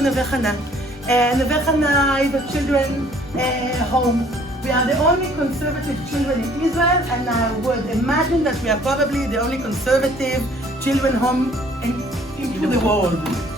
to Neve Hanna. Neve Hanna is a children home. We are the only conservative children in Israel, and I would imagine that we are probably the only conservative children home in the world.